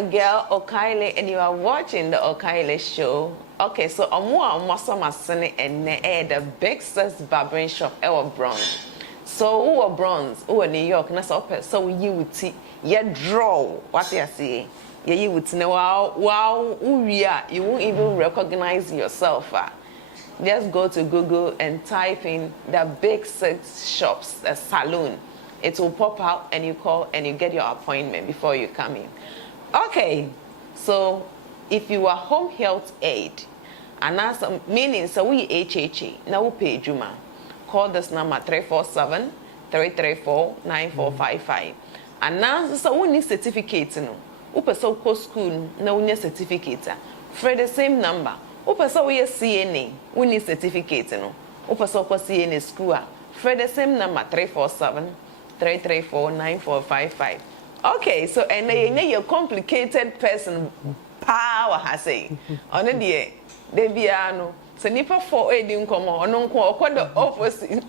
your girl Okaile and you are watching the Okaile show. Okay, so Masane and the Big Sis Barbering Shop our Bronze. So who are Bronze? Who are New York? So you would see you draw what you see. Yeah, you would know wow who you are. You won't even recognize yourself. Just go to Google and type in the Big Sis Shops, the salon. It will pop out and you call and you get your appointment before you come in. Okay, so if you are home health aid, and that's meaning so we HHA, now we pay Juma. Call this number 347-334-9455. And now so we need certificate no. Upe so go school now we need certificate. For the same number. Upe so we CNA, we need certificate no. Upe so go CNA school. For the same number 347-334-9455. Okay, so and you're a complicated person. Power has say. On the day, they be ano. So nipa for aiding come on. Onunko the opposite.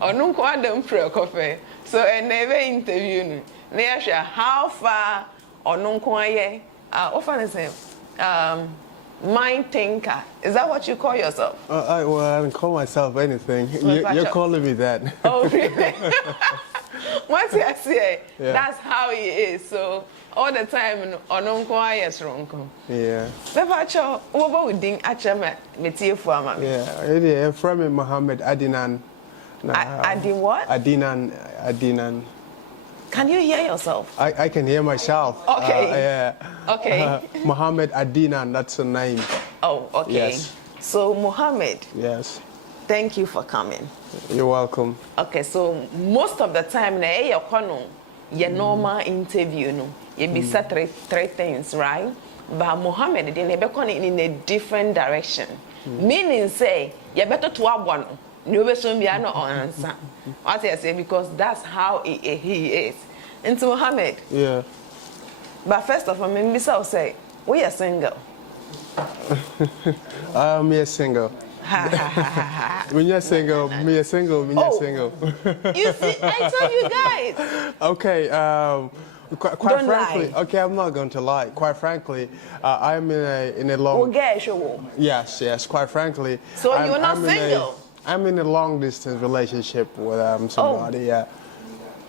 Onunko adam prayer coffee. So and never interview. They share how far onunko ye. Often say mind thinker. Is that what you call yourself? I don't call myself anything. You're calling me that. Oh, really? Once I say, that's how he is. So all the time, onunko yes ronko. Yeah. Bebacho, what about ding achama metie fuama? Yeah, I'm from Mohammed Adinan. Adin what? Adinan. Can you hear yourself? I can hear myself. Okay. Okay. Mohammed Adinan, that's the name. Oh, okay. Yes. So Mohammed. Yes. Thank you for coming. You're welcome. Okay, so most of the time, your normal interview, you be said three things, right? But Mohammed, they never come in a different direction. Meaning, say, you better to have one. You better be no answer. What I say, because that's how he is. And so Mohammed. Yeah. But first of all, maybe so say, we are single. I'm single. When you're single, me a single, when you're single. You see, I told you guys. Okay, quite frankly, okay, I'm not going to lie. Quite frankly, I'm in a long. Yes, quite frankly. So you're not single? I'm in a long distance relationship with somebody. Yeah.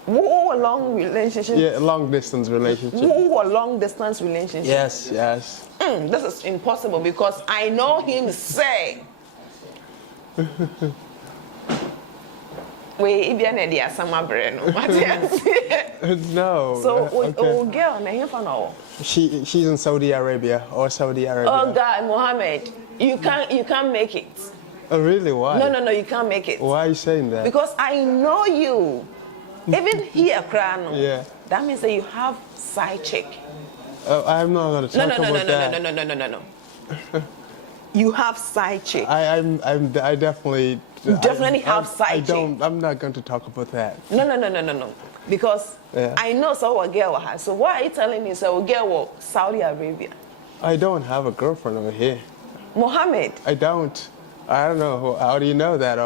Who a long relationship? Yeah, long distance relationship. Who a long distance relationship? Yes. This is impossible because I know him say. We even had the summer brain. No. So, girl, she's in Saudi Arabia. Oh God, Mohammed, you can't make it. Oh really? Why? No, you can't make it. Why are you saying that? Because I know you. Even here, Krano. Yeah. That means that you have side chick. I'm not going to talk about that. No. You have side chick. I definitely. You definitely have side chick. I'm not going to talk about that. No. Because I know so a girl has. So why are you telling me so a girl Saudi Arabia? I don't have a girlfriend over here. Mohammed. I don't. I don't know. How do you know that?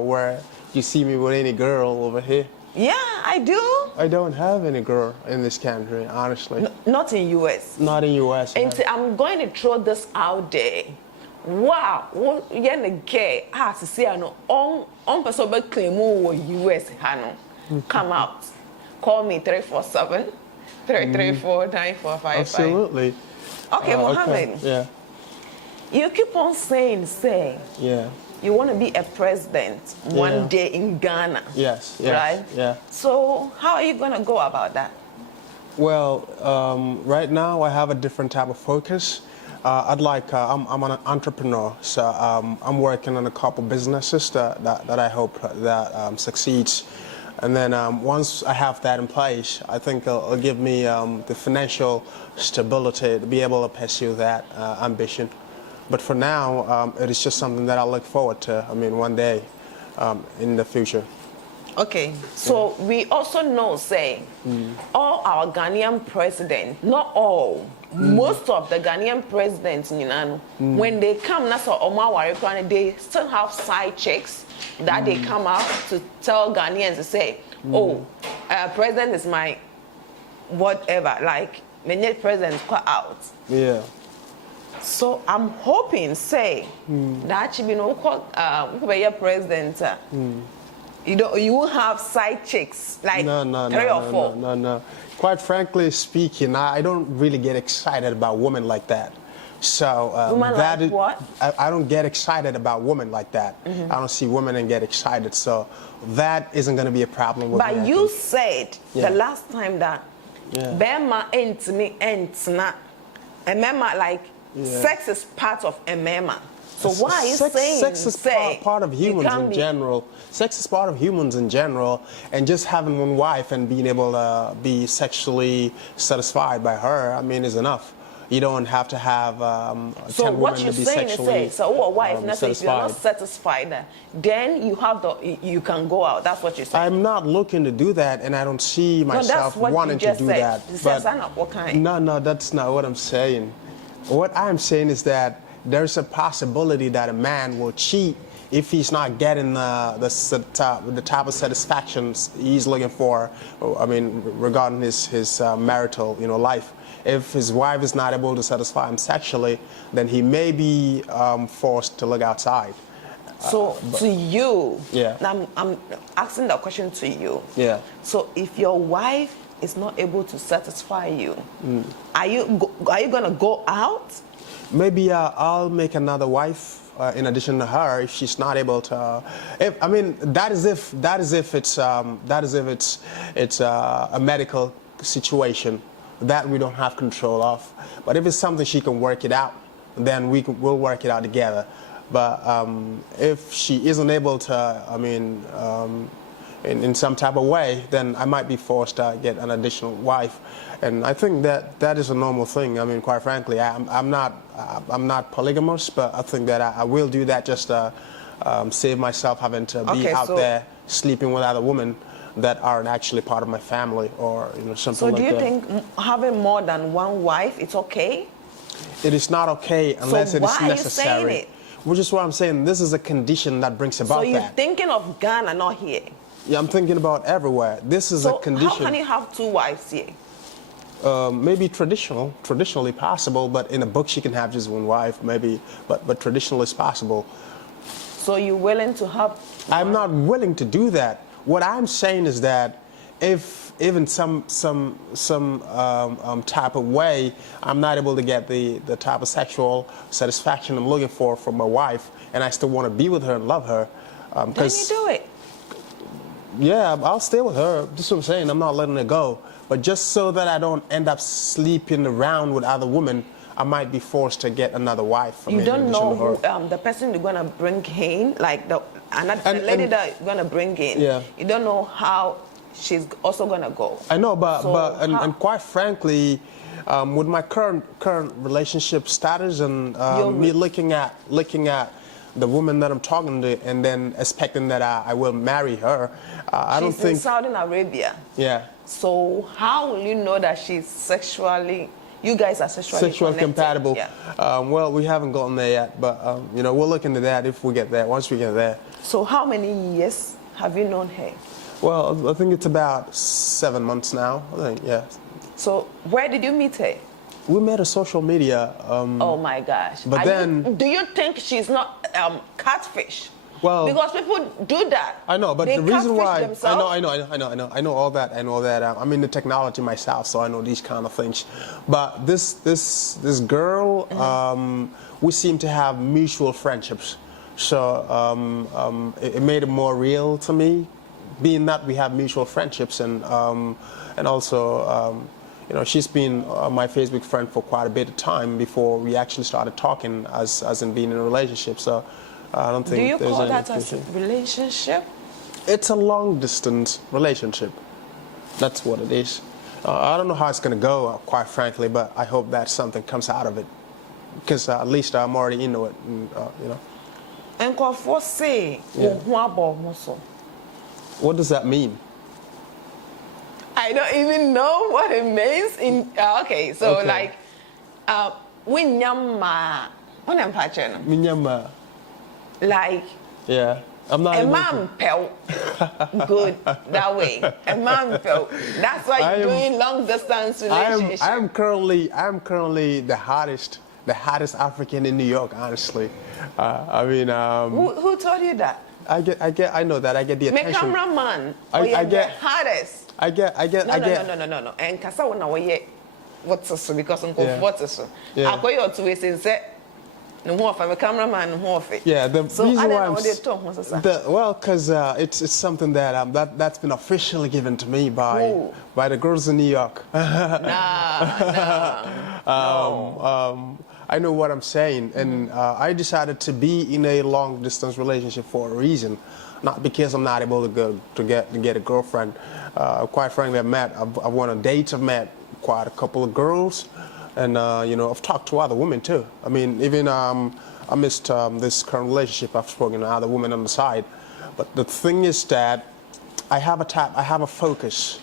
Where you see me with any girl over here? Yeah, I do. I don't have any girl in this country, honestly. Not in US. Not in US. And I'm going to throw this out there. Wow, you're gay. I to say no on person but claim US Hano. Come out. Call me 347-334-9455. Absolutely. Okay, Mohammed. Okay. Yeah. You keep on saying. Yeah. You want to be a president one day in Ghana. Yes. Right? Yeah. So how are you going to go about that? Well, right now I have a different type of focus. I'm an entrepreneur, so I'm working on a couple businesses that I hope that succeeds. And then once I have that in place, I think it'll give me the financial stability to be able to pursue that ambition. But for now, it is just something that I look forward to. I mean, one day in the future. Okay, so we also know, all our Ghanaian presidents, not all, most of the Ghanaian presidents, when they come, they still have side chicks that they come out to tell Ghanaians to say, president is my whatever, like many president quite out. Yeah. So I'm hoping, say, that you know, who be your president, you won't have side chicks like three or four. No. Quite frankly speaking, I don't really get excited about women like that. So Women that like is, what? I don't get excited about women like that. I don't see women and get excited. So that isn't going to be a problem with me. But you said Yeah. the last time that Bema ain't me ain't not. Remember, like sex is part of a mema. So why are you saying sex is part of humans in general? Sex is part of humans in general, and just having one wife and being able to be sexually satisfied by her, I mean, is enough. You don't have to have 10 women to be sexually so a wife, if satisfied. you're not satisfied, then you can go out. That's what you're saying. I'm not looking to do that, and I don't see myself wanting to do that. No, that's not what I'm saying. What I'm saying is that there's a possibility that a man will cheat if he's not getting the type of satisfactions he's looking for. I mean, regarding his marital, life. If his wife is not able to satisfy him sexually, then he may be forced to look outside. So to you, yeah. I'm asking that question to you. Yeah. So if your wife is not able to satisfy you, are you gonna go out? Maybe I'll make another wife in addition to her if she's not able to. That is if it's a medical situation that we don't have control of. But if it's something she can work it out, then we'll work it out together. But if she isn't able to, in some type of way, then I might be forced to get an additional wife. And I think that is a normal thing. I mean, quite frankly, I'm not polygamous, but I think that I will do that just to save myself having to be out there sleeping with other women that aren't actually part of my family or something like that. So do you think having more than one wife, it's okay? It is not okay unless it is necessary. So why are you saying it? Which is why I'm saying this is a condition that brings about that. So you're thinking of Ghana, not here? Yeah, I'm thinking about everywhere. This is a condition. How can you have two wives here? Maybe traditionally possible, but in a book she can have just one wife, maybe, but traditionally it's possible. So you're willing to have? I'm not willing to do that. What I'm saying is that if even some type of way I'm not able to get the type of sexual satisfaction I'm looking for from my wife, and I still want to be with her and love her, then you do it. Yeah, I'll stay with her. That's what I'm saying. I'm not letting her go. But just so that I don't end up sleeping around with other women, I might be forced to get another wife. You don't know who the person you're gonna bring in, like the lady that you're gonna bring in. Yeah. You don't know how she's also gonna go. I know, but quite frankly, with my current relationship status and me looking at the woman that I'm talking to and then expecting that I will marry her, I don't think. She's in Saudi Arabia. Yeah. So how will you know that she's you guys are sexually compatible? Yeah. Well, we haven't gotten there yet, but we'll look into that if we get there. Once we get there. So how many years have you known her? Well, I think it's about 7 months now. I think, yeah. So where did you meet her? We met on social media. Oh my gosh! But do you think she's not catfish? Well, because people do that. I know, but they the reason why themselves. I know all that. I know that. I'm in the technology myself, so I know these kind of things. But this girl, we seem to have mutual friendships, so it made it more real to me, being that we have mutual friendships, and also. She's been my Facebook friend for quite a bit of time before we actually started talking as in being in a relationship. So I don't think there's anything. Do you call that as a relationship? It's a long distance relationship. That's what it is. I don't know how it's going to go, quite frankly, but I hope that something comes out of it. Because at least I'm already into it, And what does that mean? I don't even know what it means okay, so like Minyama. like Yeah. I'm not a able man pell good that way. A man pell. That's why you're doing long distance relationship. I'm currently the hottest African in New York, honestly. I mean, Who told you that? I know that I get the My attention. cameraman. I the hardest. I get. No. And kasa wona woye what's so because Yeah. what's so. Yeah. Akoyo to we say no more for my cameraman no more. Yeah, the so reason I why don't know I'm what they talk well, because it's something that that's been officially given to me Ooh. by the girls in New York. No. I know what I'm saying, and I decided to be in a long distance relationship for a reason, not because I'm not able to get a girlfriend. Quite frankly, I went on dates. I've met quite a couple of girls, and you know, I've talked to other women too. I mean, even amidst this current relationship, I've spoken to other women on the side. But the thing is that I have a focus.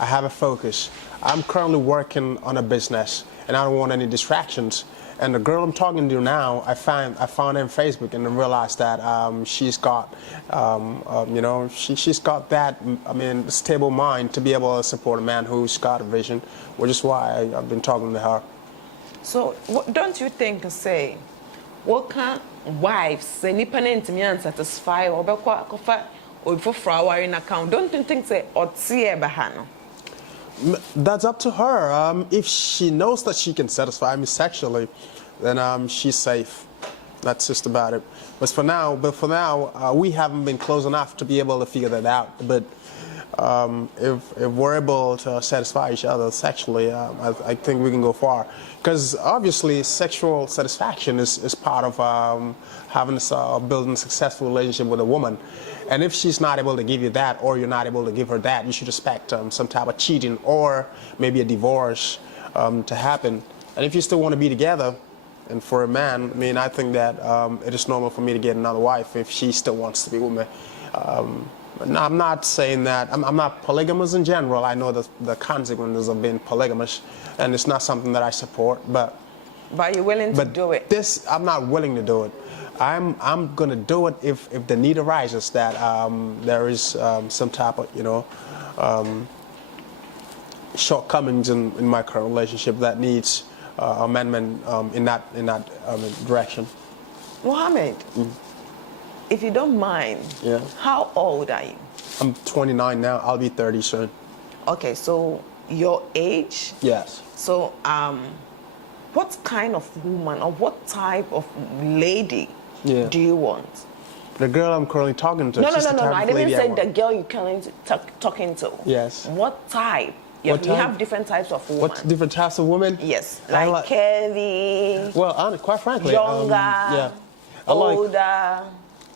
I'm currently working on a business, and I don't want any distractions. And the girl I'm talking to now, I found her on Facebook, and I realized that she's got, you know, she's got that, I mean, stable mind to be able to support a man who's got a vision, which is why I've been talking to her. So don't you think say what can wives say nipa na ntimi unsatisfy or bekwa kofa or for flower in account? Don't you think say otie ebe ha no? That's up to her. If she knows that she can satisfy me sexually, then she's safe. That's just about it. But for now, we haven't been close enough to be able to figure that out. But if we're able to satisfy each other sexually, I think we can go far. Because obviously, sexual satisfaction is part of building a successful relationship with a woman. And if she's not able to give you that, or you're not able to give her that, you should expect some type of cheating or maybe a divorce to happen. And if you still want to be together, and for a man, I mean, I think that it is normal for me to get another wife if she still wants to be with me. No, I'm not saying that. I'm not polygamous in general. I know the consequences of being polygamous, and it's not something that I support. But you're willing to do it. I'm not willing to do it. I'm gonna do it if the need arises that there is some type of, you know, shortcomings in my current relationship that needs amendment in that direction. Mohammed, if you don't mind, Yeah. how old are you? I'm 29 now. I'll be 30 soon. Okay, so your age. Yes. So what kind of woman or what type of lady do you want? The girl I'm currently talking to. No. she's the type I of didn't lady say I the want. girl you're currently talking to. Yes. What type? Yeah, What you type? have different types of women. What different types of women? Yes, I like curvy, Well, quite frankly, younger, yeah, I older,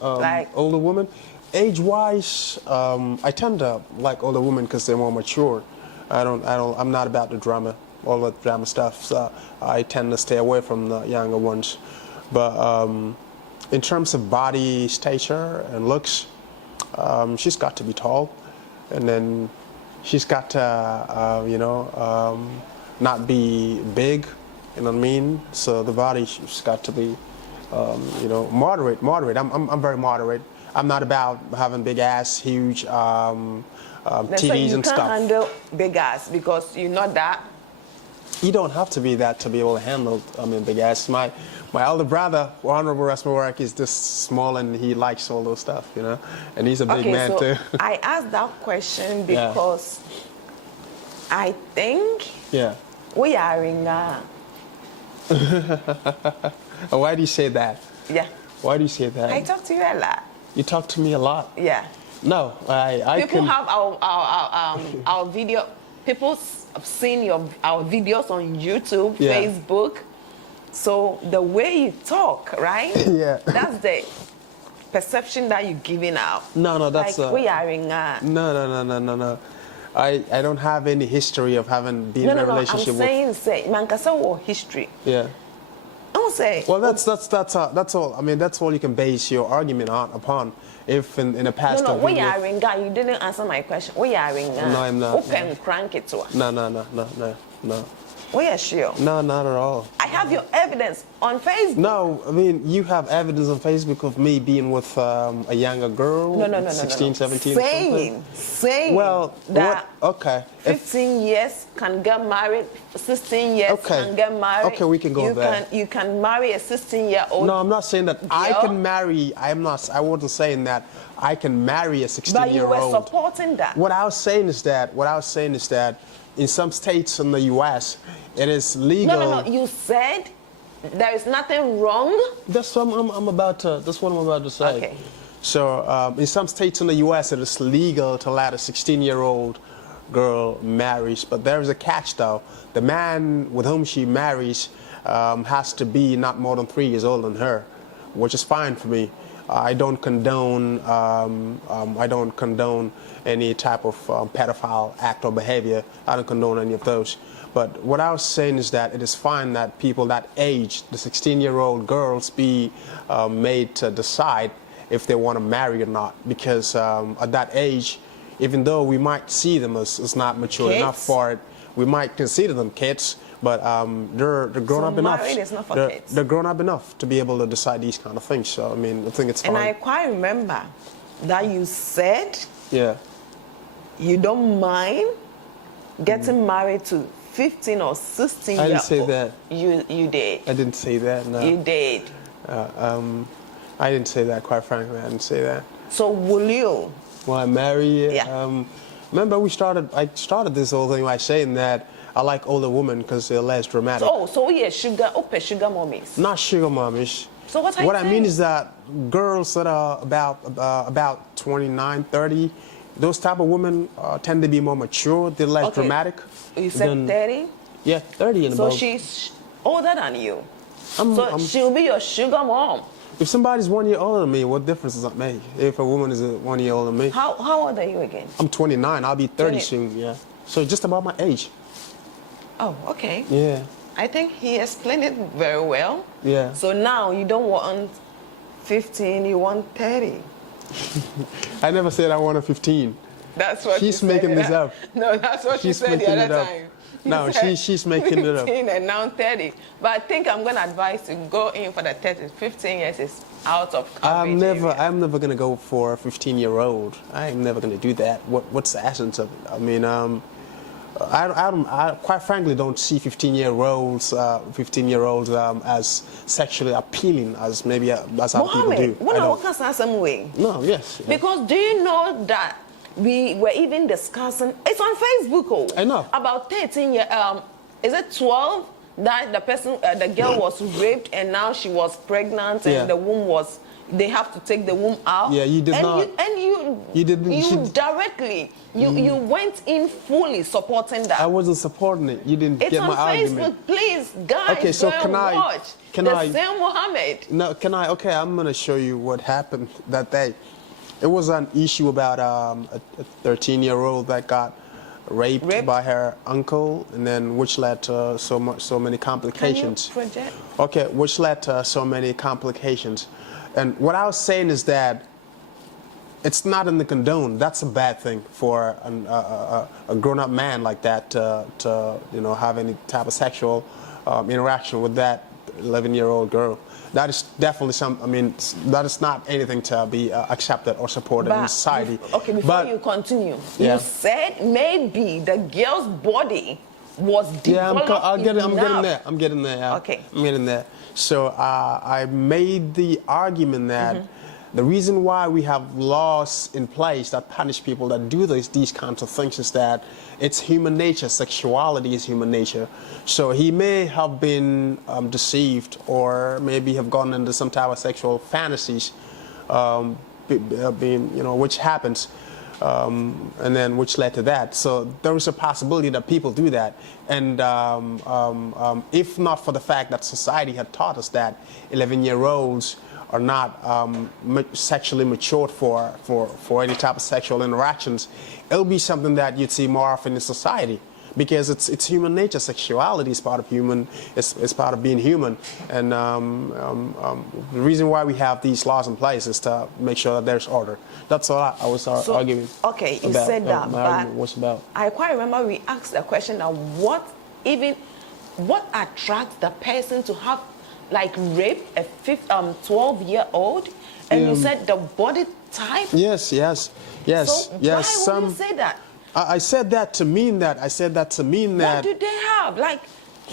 like older women. Age-wise, I tend to like older women because they're more mature. I'm not about the drama, all the drama stuff. So I tend to stay away from the younger ones. But in terms of body stature and looks, she's got to be tall, and then she's got to, you know, not be big. You know what I mean? So the body, she's got to be, you know, moderate. I'm very moderate. I'm not about having big ass, huge titties and stuff. You can't handle big ass because you're not that. You don't have to be that to be able to handle, I mean, big ass. My elder brother, Honorable Rasmurak, is this small and he likes all those stuff, you know, and he's a big man too. I asked that question because I think we are in Why do you say that? Yeah. Why do you say that? I talk to you a lot. You talk to me a lot. Yeah. No, People have our video. People have seen our videos on YouTube, Facebook. So the way you talk, right? Yeah. That's the perception that you're giving out. No, that's like we are in No. I don't have any history of having been in a relationship I'm saying, say, man, cause history. Yeah. I don't say. Well, that's all. I mean, that's all you can base your argument upon. If in the past. No, we are in God. You didn't answer my question. We are in God. No, I'm not. Open crank it to us. No. We are sure. No, not at all. I have your evidence on Facebook. No, I mean, you have evidence on Facebook of me being with a younger girl, No. 16, 17 Saying well, that okay. 15 years can get married, 16 years can get married. Okay, we can go there. You can marry a 16-year-old. No, I'm not saying that I girl. can marry. I wasn't saying that I can marry a 16-year-old. But you were supporting that. What I was saying is that in some states in the U.S., it is legal. No. You said there is nothing wrong. That's what I'm about to say. Okay. So in some states in the U.S., it is legal to let a 16-year-old girl marry, but there is a catch though. The man with whom she marries has to be not more than 3 years older than her, which is fine for me. I don't condone any type of pedophile act or behavior. I don't condone any of those. But what I was saying is that it is fine that people that age, the 16-year-old girls, be made to decide if they want to marry or not. Because at that age, even though we might see them as not mature kids? Enough for it, we might consider them kids. But they're grown up enough. Marriage is not for kids. They're grown up enough to be able to decide these kind of things. So I mean, I think it's fine. And I quite remember that you said you don't mind getting married to 15 or 16 years old. I didn't say that. You did. I didn't say that. No. You did. I didn't say that. Quite frankly, I didn't say that. So will you? Will I marry? Yeah. Remember, I started this whole thing by saying that I like older women because they're less dramatic. So yeah, sugar mommies. Not sugar mommies. So what are you What I mean saying? is that girls that are about 29, 30, those type of women tend to be more mature. They're less dramatic. You said 30? Yeah, 30 and so above. So she's older than you. I'm, She'll be your sugar mom. If somebody's 1 year older than me, what difference does that make? If a woman is 1 year older than me. How old are you again? I'm 29. I'll be 30 soon, yeah. So just about my age. Oh, okay. Yeah. I think he explained it very well. Yeah. So now you don't want 15, you want 30. I never said I wanted 15. That's what she's said making this up. No, that's what she said the other time. No, she's making it up. 15 and now 30. But I think I'm going to advise you go in for the 30. 15 years is out of coverage. I'm never going to go for a 15-year-old. I'm never going to do that. What's the essence of it? I mean, I quite frankly don't see 15-year-olds as sexually appealing as maybe as other people do. No, yes. Yeah. Because do you know that we were even discussing, it's on Facebook, I know. About 13 years, is it 12 that the girl was raped and now she was pregnant and the womb was, they have to take the womb out. Yeah, you did not. You didn't. You directly, you went in fully supporting that. I wasn't supporting it. You didn't get my argument. It's on Facebook, please, guys. Okay, so go and watch. Can I? Same Mohammed. No, can I? Okay, I'm gonna show you what happened that day. It was an issue about a 13-year-old that got raped by her uncle, and then which led to so many complications. Can you project? Okay, which led to so many complications. And what I was saying is that it's not in the condone. That's a bad thing for a grown-up man like that to have any type of sexual interaction with that 11-year-old girl. That is definitely that is not anything to be accepted or supported in society. Okay, before you continue, you said maybe the girl's body was developed I'm getting there. Yeah. Okay. I'm getting there. So I made the argument that the reason why we have laws in place that punish people that do these kinds of things is that it's human nature. Sexuality is human nature. So he may have been deceived or maybe have gone into some type of sexual fantasies, which happens. And then which led to that. So there is a possibility that people do that. And if not for the fact that society had taught us that 11-year-olds are not sexually matured for any type of sexual interactions, it'll be something that you'd see more often in society. Because it's human nature. Sexuality is part of human. It's part of being human, and the reason why we have these laws in place is to make sure that there's order. That's all I was arguing. Okay, you about, said that, my but argument was about. I quite remember we asked a question of what even what attracts the person to have like rape a 12-year-old? And you said the body type? Yes. So why would you say that? I said that to mean that. What do they have? Like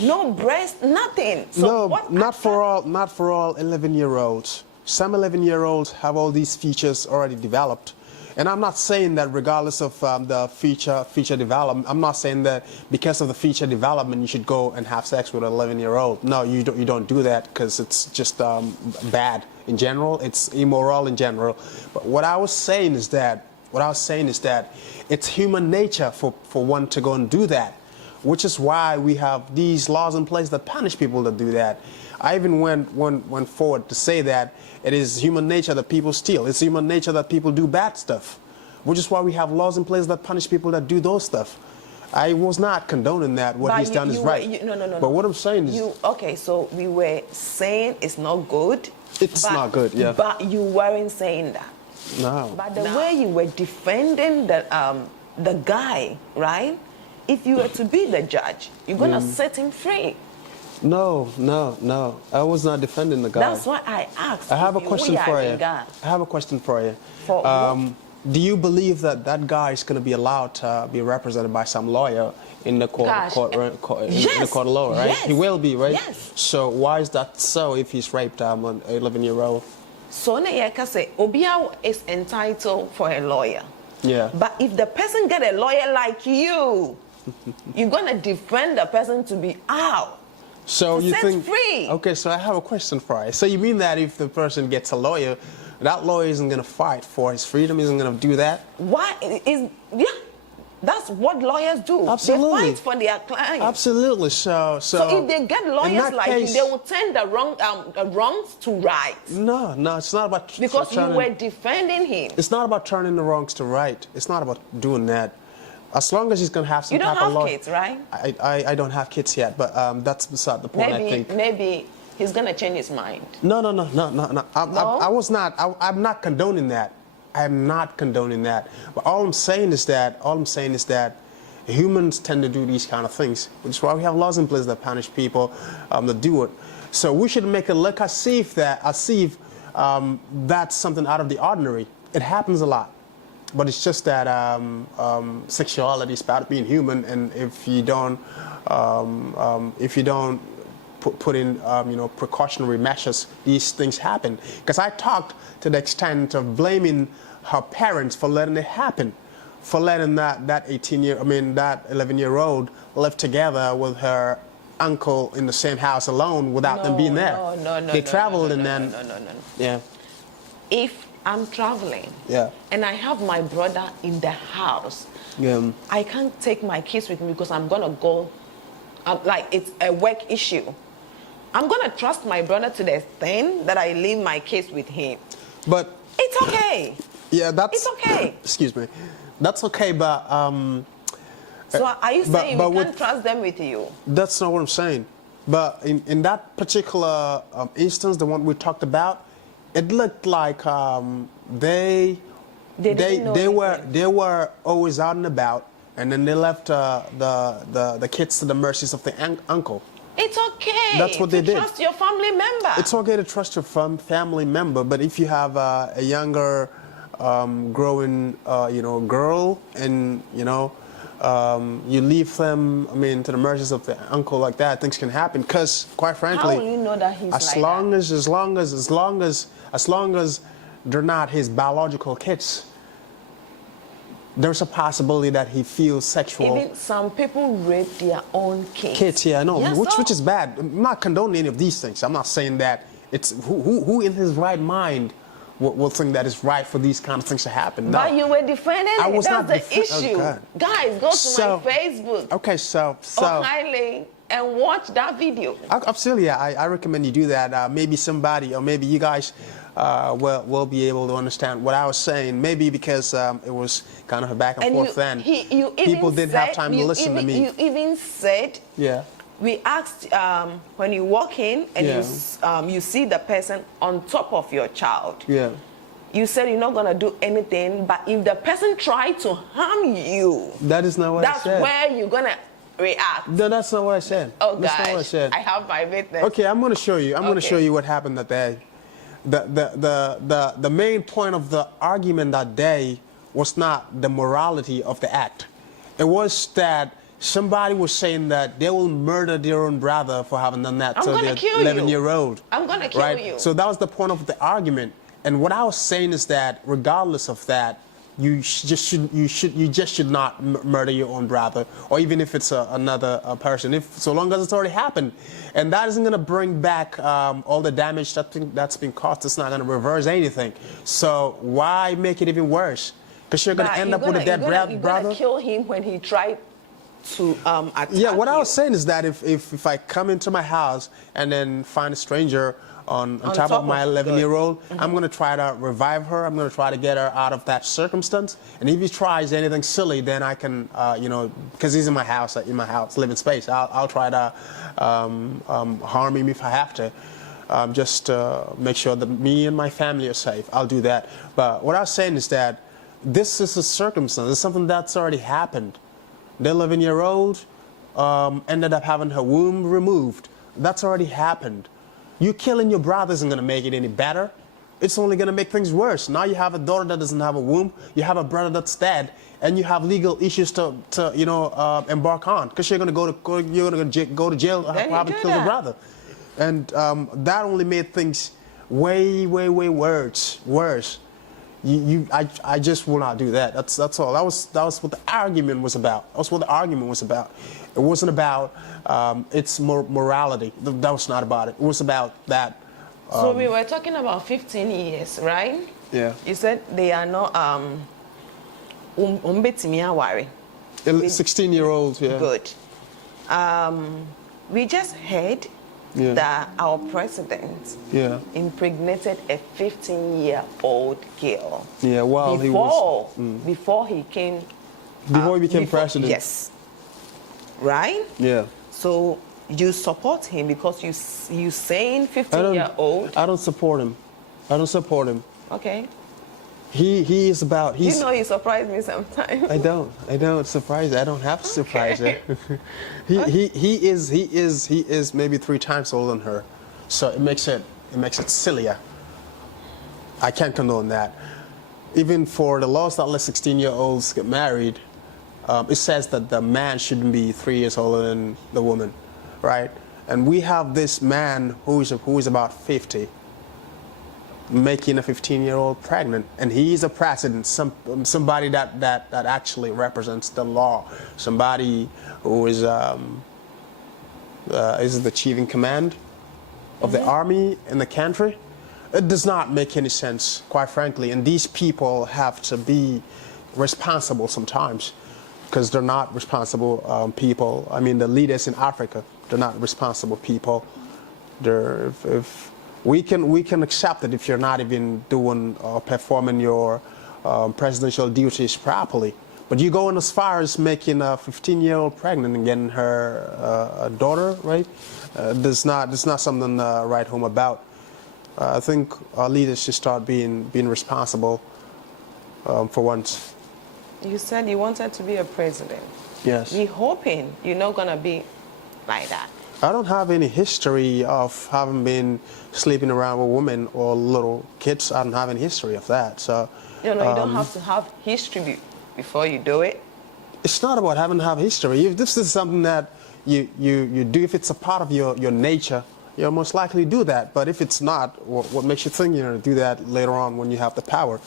no breast, nothing. So no, what not for all 11-year-olds. Some 11-year-olds have all these features already developed. And I'm not saying that regardless of the feature development, I'm not saying that because of the feature development you should go and have sex with an 11-year-old. No, you don't do that because it's just bad in general. It's immoral in general. But what I was saying is that it's human nature for one to go and do that, which is why we have these laws in place that punish people that do that. I even went forward to say that it is human nature that people steal. It's human nature that people do bad stuff, which is why we have laws in place that punish people that do those stuff. I was not condoning that. What he's done is right. No. But what I'm saying is... Okay, so we were saying it's not good. It's not good, yeah. But you weren't saying that. No. But the way you were defending the guy, right? If you were to be the judge, you're going to set him free. No. I was not defending the guy. That's why I asked. I have a question for you. I have a question for you. For do you believe that guy is going to be allowed to be represented by some lawyer in the court of law, right? Yes. He will be, right? Yes. So why is that so if he's raped an 11-year-old? So say Obia is entitled for a lawyer. Yeah. But if the person get a lawyer like you, you're going to defend the person to be out. So you think free. Okay, so I have a question for you. So you mean that if the person gets a lawyer, that lawyer isn't going to fight for his freedom, isn't going to do that? That's what lawyers do. Absolutely. They fight for their clients. Absolutely. So if they get lawyers like you, they will turn the wrongs to rights. No, it's not about because you were defending him. It's not about turning the wrongs to right. It's not about doing that. As long as he's going to have some type of law. You don't have kids, right? I don't have kids yet, but that's beside the point, I think. Maybe he's going to change his mind. No. I'm not condoning that. I'm not condoning that. But all I'm saying is that humans tend to do these kind of things, which is why we have laws in place that punish people that do it. So we should make a look as if that's something out of the ordinary. It happens a lot. But it's just that sexuality is about being human, and if you don't put in precautionary measures, these things happen. Because I talked to the extent of blaming her parents for letting it happen, for letting that 11-year-old live together with her uncle in the same house alone without them being there. No. They traveled and then. Yeah. If I'm traveling, and I have my brother in the house, I can't take my kids with me because I'm gonna go, like it's a work issue. I'm gonna trust my brother to the extent that I leave my kids with him. But it's okay. It's okay. Excuse me, that's okay, but so are you saying we can't trust them with you? That's not what I'm saying. But in that particular instance, the one we talked about, it looked like they were always out and about, and then they left the kids to the mercies of the uncle. It's okay. That's what they did. Trust your family member. It's okay to trust your family member, but if you have a younger, growing, girl, and you leave them, to the mercies of the uncle like that, things can happen. Because, quite frankly, how will you know that he's as long as they're not his biological kids, there's a possibility that he feels sexual. Even some people rape their own kids. Which is bad. I'm not condoning any of these things. I'm not saying that it's who in his right mind will think that it's right for these kind of things to happen. No. But you were defending it. That's the issue. Oh, guys, go to my Facebook. Okay, so O'Kiley, and watch that video. Absolutely, I recommend you do that. Maybe somebody, or maybe you guys will be able to understand what I was saying. Maybe because it was kind of a back and forth then. People didn't have time to listen to me. You even said, we asked when you walk in and you see the person on top of your child. Yeah. You said you're not going to do anything, but if the person tried to harm you, that is not what I said. That's where you're going to react. No, that's not what I said. Oh That's gosh, not what I said. I have my witness. Okay, I'm going to show you. I'm going to show Okay. you what happened that day. The main point of the argument that day was not the morality of the act. It was that somebody was saying that they will murder their own brother for having done that I'm to gonna their kill you. 11-year-old. I'm gonna kill right? you. So that was the point of the argument. And what I was saying is that regardless of that, you just should not murder your own brother, or even if it's another person, so long as it's already happened, and that isn't going to bring back all the damage that's been caused. It's not going to reverse anything. So why make it even worse? Because you're going to end up with a dead brother. You're gonna kill him when he tried to attack Yeah, what you. I was saying is that if I come into my house and then find a stranger on top of my 11-year-old, I'm going to try to revive her. I'm going to try to get her out of that circumstance. And if he tries anything silly, then I can, because he's in my house, living space, I'll try to harm him if I have to, just to make sure that me and my family are safe. I'll do that. But what I was saying is that this is a circumstance. It's something that's already happened. The 11-year-old ended up having her womb removed. That's already happened. You killing your brother isn't going to make it any better. It's only going to make things worse. Now you have a daughter that doesn't have a womb. You have a brother that's dead, and you have legal issues to embark on, because you're going to go to jail for having killed your brother, and that only made things way worse. I just will not do that. That's all. That was what the argument was about. That's what the argument was about. It wasn't about its morality. That was not about it. It was about that. So we were talking about 15 years, right? Yeah. You said they are not 16-year-olds. Yeah. Good. We just heard that our president impregnated a 15-year-old girl. Yeah, while before he came. Before he became president. Yes. Right? Yeah. So you support him because you saying 15-year-old. I don't support him. I don't support him. Okay. He is about. You know, he surprised me sometimes. I don't surprise. I don't have to surprise her. he is maybe 3 times older than her, so it makes it sillier. I can't condone that. Even for the laws that let 16-year-olds get married, it says that the man shouldn't be 3 years older than the woman, right? And we have this man who is about 50. Making a 15-year-old pregnant, and he's a president, somebody that actually represents the law, somebody who is the chief in command of the army in the country. It does not make any sense, quite frankly, and these people have to be responsible sometimes, because they're not responsible people. I mean, the leaders in Africa, they're not responsible people. They're We can accept it if you're not even doing or performing your presidential duties properly. But you going as far as making a 15-year-old pregnant and getting her a daughter, right? There's not something to write home about. I think our leaders should start being responsible for once. You said you wanted to be a president. Yes. We're hoping you're not gonna be like that. I don't have any history of having been sleeping around with women or little kids. I don't have any history of that. So you don't have to have history before you do it. It's not about having to have history. If this is something that you do, if it's a part of your nature, you'll most likely do that. But if it's not, what makes you think you're going to do that later on when you have the power?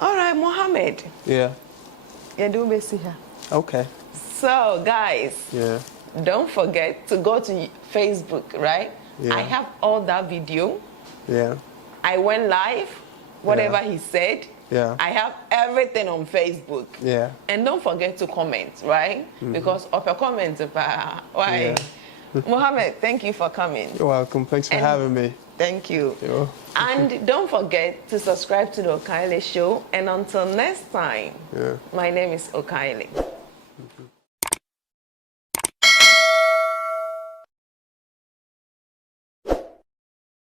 All right, Mohammed. Yeah. Okay. So, guys. Yeah. Don't forget to go to Facebook, right? Yeah. I have all that video. Yeah. I went live, whatever he said. Yeah. I have everything on Facebook. Yeah. And don't forget to comment, right? Because of your comments, why? Yeah. Mohammed, thank you for coming. You're welcome. Thanks for having me. Thank you. Yeah. And don't forget to subscribe to the Okaile Show. And until next time, my name is Okaile.